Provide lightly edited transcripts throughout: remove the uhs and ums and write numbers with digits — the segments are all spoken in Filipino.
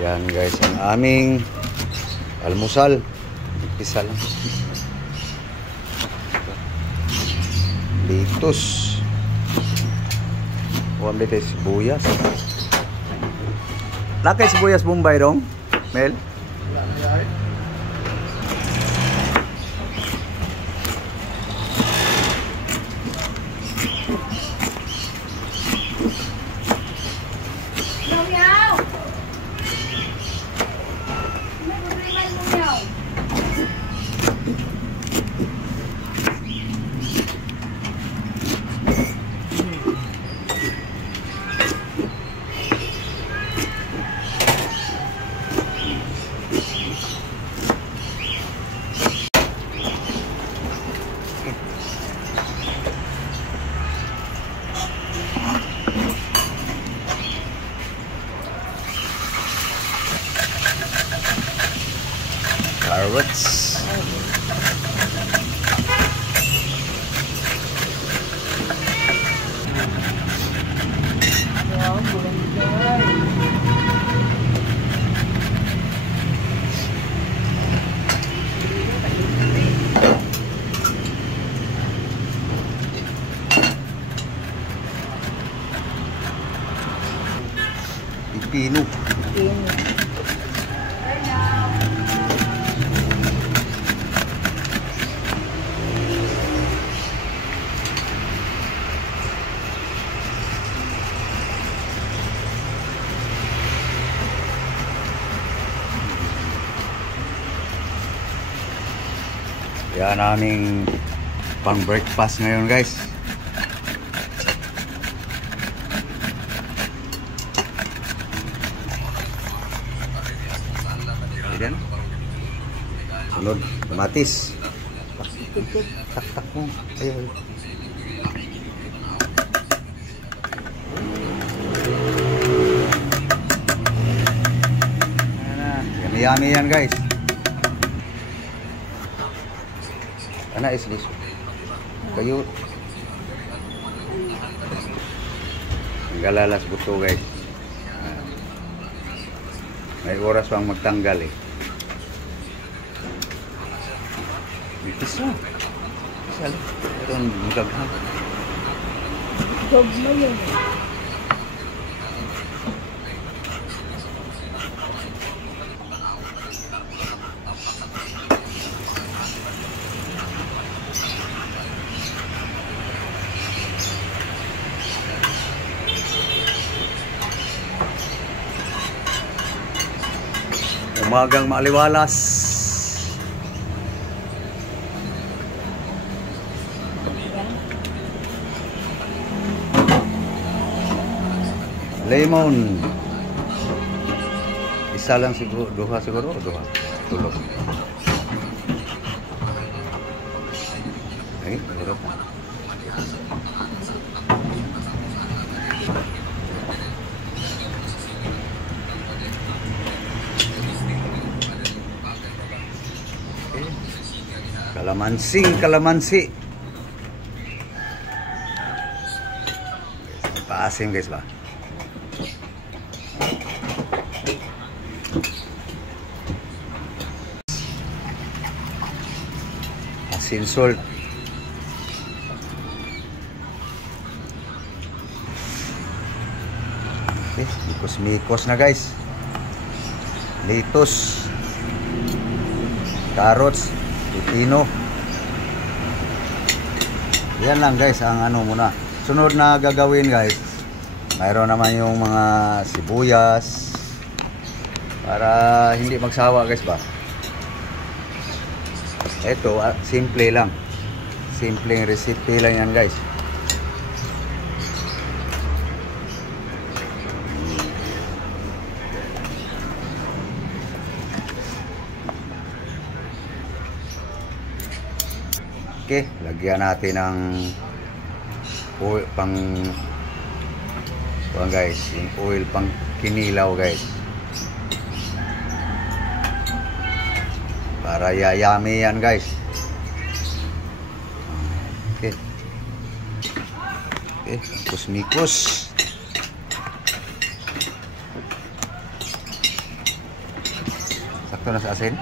Yan guys, ang aming almusal. Isa lang. Litos. Huwag bete sibuyas. Lakay sibuyas Bombay dong, Mel? Carrots. Pipino. Yan aming pang breakfast ngayon guys. Ayan. Sunod, kamatis. Tak-tak mo. Ayaw. Yummy yan guys. Ana is this kayo galalas buto guys. May oras pang magtanggal eh. Bitis na sal ito ang magaghan dogs na yun. Umagang maaliwalas. Lemon. Isa lang siguro, duha siguro, duha. Tulog. Ay, meron na. Kalamansi. Paasim guys ba? Asin salt. Okay, mikos na guys. Litos. Carrots. Pipino. Yan lang guys ang ano muna. Sunod na gagawin guys, mayroon naman yung mga sibuyas para hindi magsawa guys ba. Ito simple lang. Simpleng recipe lang yan guys. Okay, lagyan natin ng oil pang guys, yung oil pang kinilaw guys. Para yayami yan guys. Okay. Okay, mikos. sakto na sa asin.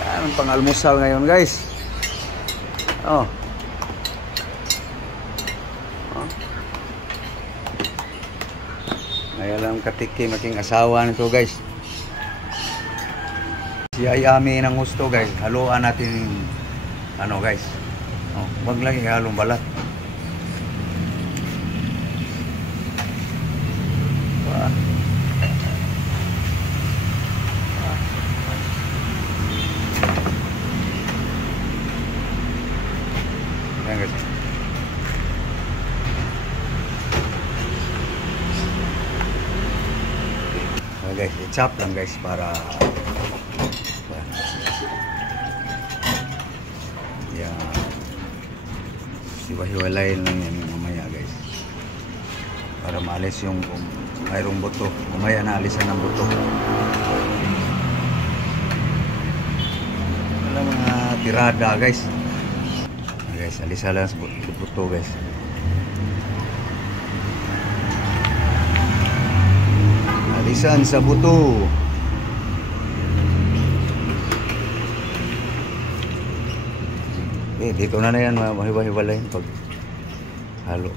Yan ang pang-almusal ngayon guys. Oh. Ngayon lang katikim aking asawa nito guys. Siya yummy ng gusto guys. Haluan natin ano guys. Oh, wag lang ihalong balat. Ayan guys. Okay guys, i-chop lang guys para yan. Hiwa-hiwalay lang yan mamaya guys. Para maalis yung mayroong buto. Mamaya naalisan ng buto. Wala mga tirada guys. Guys, alisan lang sa buto guys. Alisan sa buto. Dito na yan, mahiwa-hiwalay pag halo.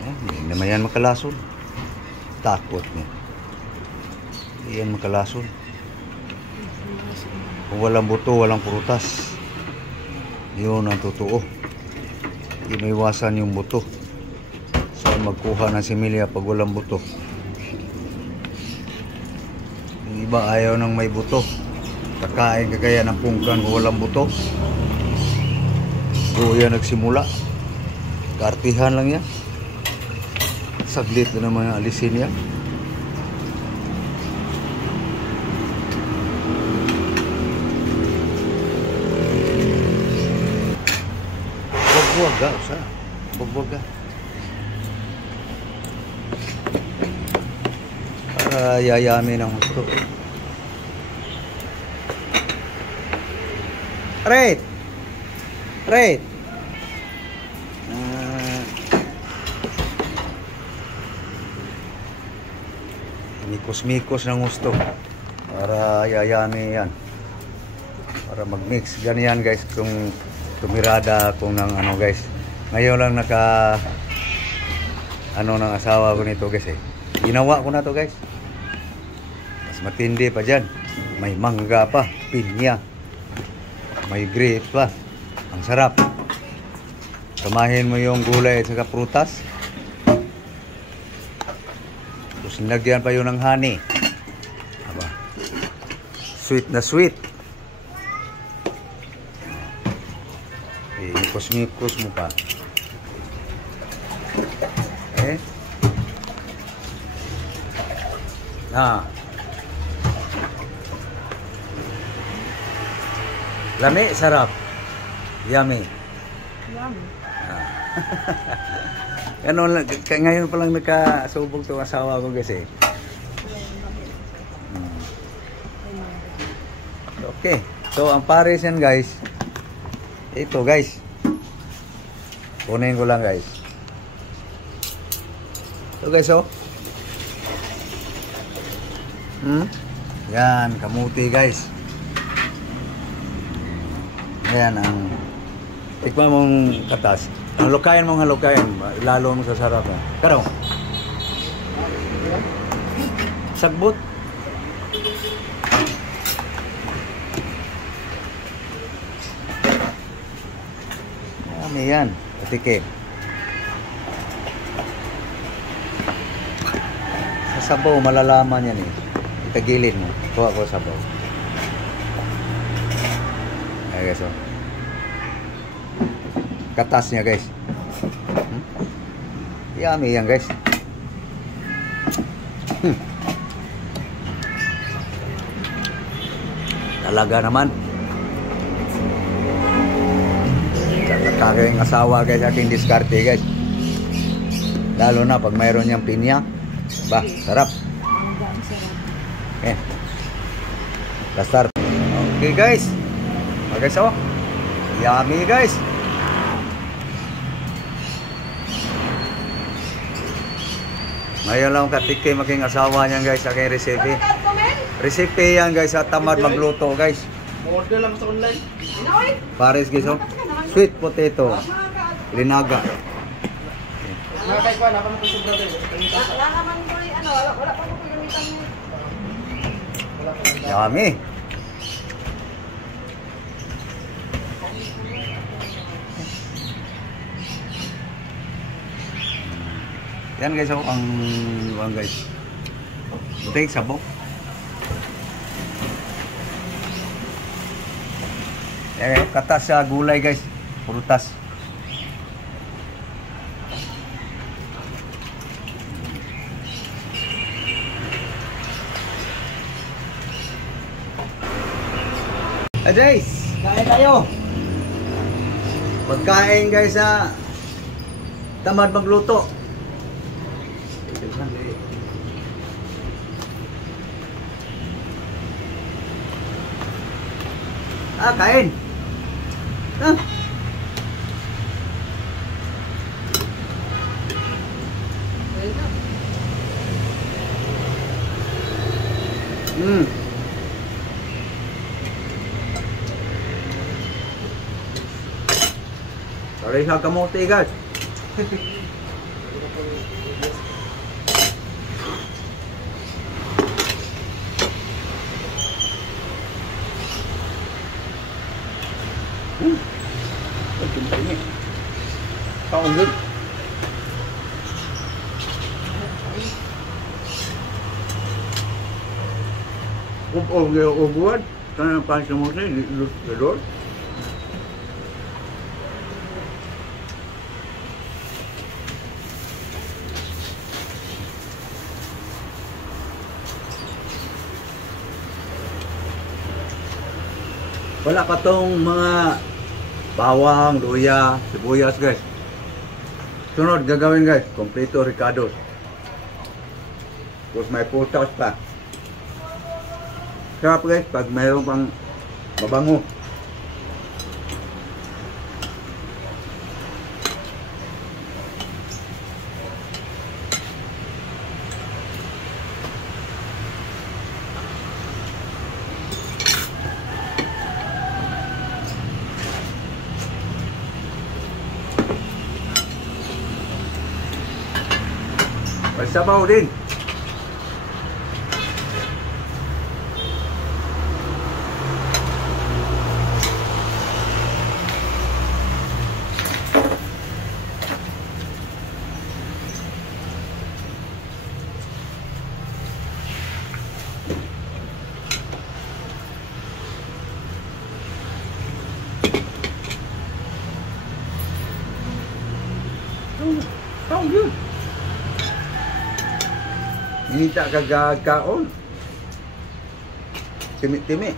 Hindi naman yan makalason. Takot niya. Hindi yan makalason. Kung walang buto, walang prutas. Yun ang totoo. Hindi maiwasan yung buto. Saan magkuha ng similya pag walang buto? Yung iba ayaw ng may buto. Kakain kagaya ng pungkan kung walang buto. So yan nagsimula. Kartihan lang yan. Saglit na naman alisin yan. Bugwag ka, usa. Bugwag ka. Para yayami ng gusto. Right. Right. Mikos-mikos ng gusto. Para yayami yan. Para mag-mix. Ganyan guys. Kung tumirada kung ng ano guys. Ngayon lang ano ng asawa ko nito guys eh. Ginawa ko na to guys. Mas matindi pa dyan. May mangga pa. Pinya. May grapes pa. Ang sarap. Samahin mo yung gulay at saka prutas. Tapos nilagyan pa yun ng honey. Aba. Sweet na sweet. Mikos-mikos mo pa. Eh? Lami, sarap. Yummy. Yummy. Ano, ngayon pa lang nakasubog itong asawa ko kasi. Okay. So, ang pares yan guys. Ito guys. Kunin ko lang guys. Ito guys oh. Yan, kamuti guys. Ayan ang tikman mong katas. Ang lukayan mong halukayan, lalo mong sasarap. Karo. Sagbot. Yan. Patike. Sa sabaw, malalaman yan eh. Itagilid mo. Kuha ko sabaw. Ayan guys oh. Katas niya guys. Yummy yan guys. Talaga naman. Kakaing asawa guys, aking diskarte guys. Lalo na pag mayroon niyang pinya. Ba, sarap. Okay. Lastar. Okay guys. Okay so. Yummy guys. Ngayon lang katike making asawa niyan guys, aking recipe. Recipe yan guys, sa tamad magluto guys. Order lang sa online. Pares guys, oh. Sweet potato. Linaga. Nakakay ko, napan ko sa brother. Wala naman ko ano, wala pa ko gamitan mo. Yummy. Yan guys, oh, ang guys. Take sabok. Katas sa gulay guys, prutas. Guys, kain tayo. Pagkain guys sa tamad magluto. Kain. Sorry sa kamote guys. Ini kaon good. Ubuan karena pas kamote di luar. Wala pa tong mga bawang, luya, sibuyas guys. Sunod gagawin guys, kompleto ricados. Tapos may putas pa. Sarap guys pag mayroon pang mabango. Sabaw din. Oh, good. Ini tak kagagaon. Timik-timik.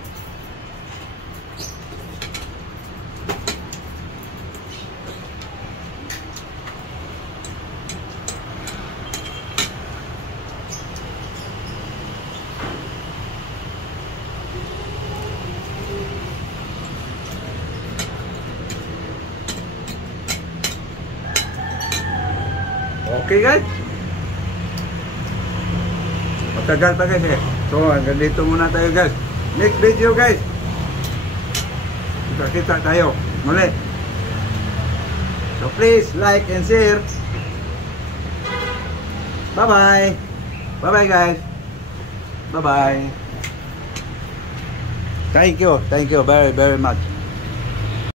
Okay guys. Matagal pa guys eh. So hanggang dito muna tayo guys. Next video guys. Kita tayo muli. So please like and share. Bye bye. Bye bye guys. Bye bye. Thank you very much.